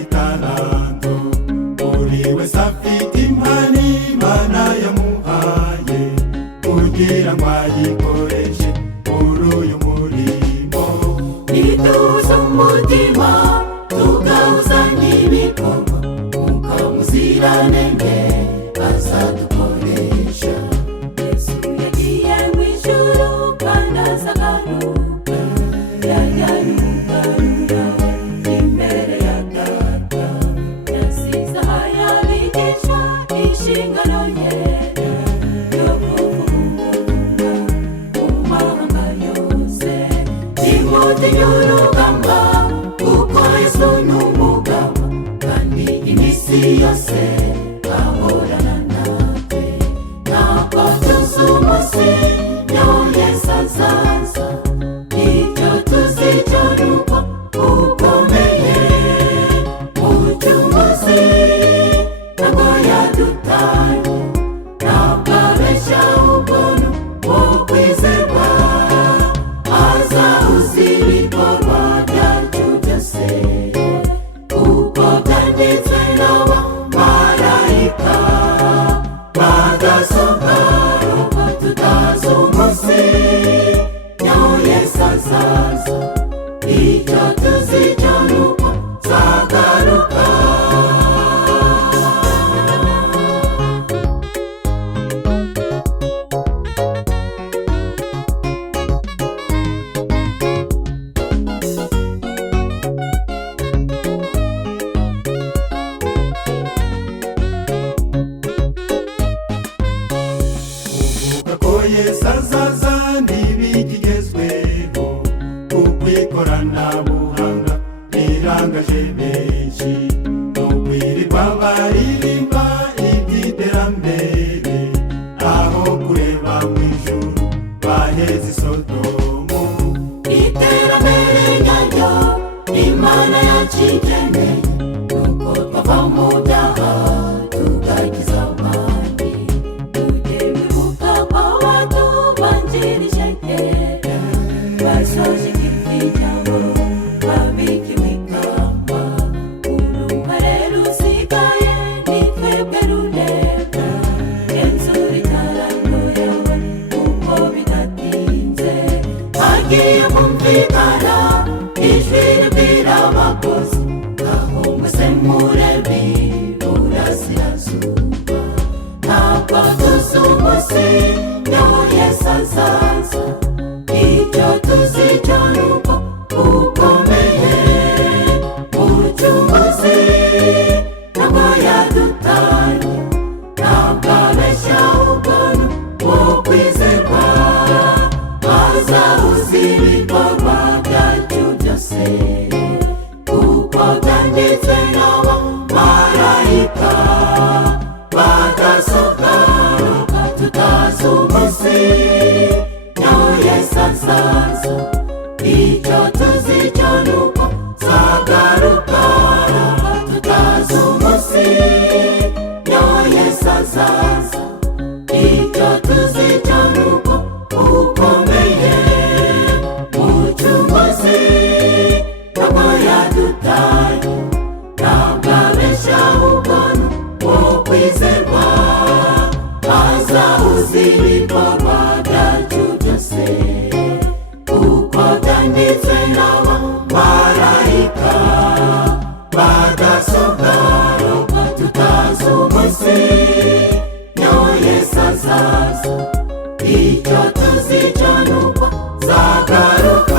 itaranto, buri wese afite impano Imana yamuhaye kugira ngo ayikoreshe muri uyu murimo. Niduhuza umutima tugahuza n'ibikorwa, Mwuka Muziranenge azadukoresha. Yesu yagiye mu ijuru kandi azagaruka, yajyanye umuganura imbere ya Data. Yasize ahaye abigisha inshingano ye yo kuvuga ubutumwa mu mahanga yose. Nimutinye urugamba kuko Yesu ni umugaba, kandi iminsi yose ahorana natwe. Ntabwo tuzi umunsi nyawo Yesu azaza, icyo tuzi cyo ni uko ukomeye. Umucunguzi ntabwo yadutaye, ntabwo abeshya ahubwo ni uwo kwizerwa. Azahuza ibikorwa byacu byose, uko byanditswe n'abamarayika badasohoka. Nubwo tutazi umunsi nyawo Yesu azaza, icyo tuzi cyo ni uko azagaruka. Kuvuga ko Yesu azaza ntibikigezweho, kuko ikoranabuhanga rirangaje benshi. Nukwirirwa baririmba iby'iterambere, aho kureba mu ijuru baheze i Sodomu. Iterambere nyaryo Imana yacu ikeneye, nuko twava mu byaha tugakiza abandi. Tujye wibuka ko abatubanjirije kera basoje igiti cyabo babikiwe ikamba. Uruhare rusigaye ni twebwe rureba, genzura itaranto yawe kuko bidatinze. Hagiye kumvikana ijwi ribwira abakozi, aho mwese murebe iburasirazuba. Ntabwo tuzi umunsi nyawo Yesu azaza, icyo tuzi cyo ni uko ukomeye. Umucunguzi ntabwo yadutaye, ntabwo abeshya ahubwo ni uwo kwizerwa. Azahuza ibikorwa byacu byose, kuko byanditswe n'abamarayika badasohoka. Nubwo tutazi umunsi nyawo Yesu azaza, icyo tuzi cyo ni uko azagaruka. Nubwo tutazi umunsi nyawo Yesu azaza, icyo tuzi cyo ni uko ukomeye. Umucunguzi ntabwo yadutaye, ntabwo abeshya ahubwo ni uwo kwizerwa. Azahuza ibikorwa byacu byose, kuko byanditswe n'abamarayika badasohoka. Nubwo tutazi umunsi nyawo Yesu azaza, icyo tuzi cyo ni uko azagaruka.